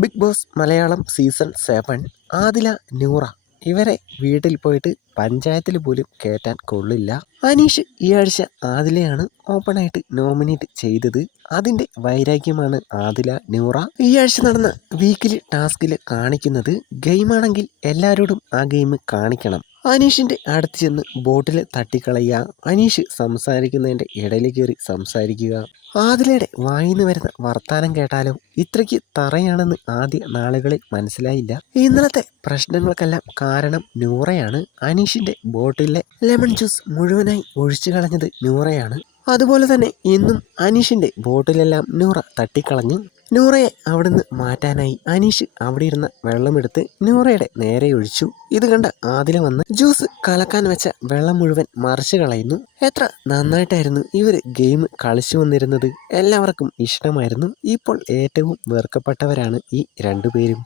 Big Boss Malayalam season 7 Adhila, Noora ഇവരെ വീട്ടിൽ പോയിട്ട് പഞ്ചായത്തിൽ പോലും കയറ്റാൻ കൊള്ളില്ല. അനീഷ് ഈ ആഴ്ച ആദിലയാണ് ഓപ്പണായിട്ട് നോമിനേറ്റ് ചെയ്തത്. അതിൻ്റെ വൈരാഗ്യമാണ് ആദില, നൂറ ഈ ആഴ്ച നടന്ന വീക്കിലി ടാസ്കിൽ കാണിക്കുന്നത്. ഗെയിമാണെങ്കിൽ എല്ലാവരോടും ആ ഗെയിം കാണിക്കണം. അനീഷിൻ്റെ അടുത്ത് ചെന്ന് ബോട്ടിൽ തട്ടിക്കളയുക, അനീഷ് സംസാരിക്കുന്നതിൻ്റെ ഇടയിൽ കയറി സംസാരിക്കുക. ആദിലയുടെ വായിന്ന് വരുന്ന വർത്താനം കേട്ടാലോ ഇത്രയ്ക്ക് തറയാണെന്ന് ആദ്യ നാളുകളിൽ മനസ്സിലായില്ല. ഇന്നലത്തെ പ്രശ്നങ്ങൾക്കെല്ലാം കാരണം നൂറയാണ്. അനീഷിൻ്റെ ബോട്ടിലെ ലെമൺ ജ്യൂസ് മുഴുവനായി ഒഴിച്ചു കളഞ്ഞത് നൂറയാണ്. അതുപോലെ തന്നെ ഇന്നും അനീഷിൻ്റെ ബോട്ടിലെല്ലാം നൂറ തട്ടിക്കളഞ്ഞു. നൂറയെ അവിടുന്ന് മാറ്റാനായി അനീഷ് അവിടെ ഇരുന്ന വെള്ളമെടുത്ത് നൂറയുടെ നേരെ ഒഴിച്ചു. ഇത് കണ്ട ആദില വന്ന് ജ്യൂസ് കലക്കാൻ വെച്ച വെള്ളം മുഴുവൻ മറിച്ച് കളയുന്നു. എത്ര നന്നായിട്ടായിരുന്നു ഇവർ ഗെയിം കളിച്ചു വന്നിരുന്നത്. എല്ലാവർക്കും ഇഷ്ടമായിരുന്നു. ഇപ്പോൾ ഏറ്റവും വെറുക്കപ്പെട്ടവരാണ് ഈ രണ്ടുപേരും.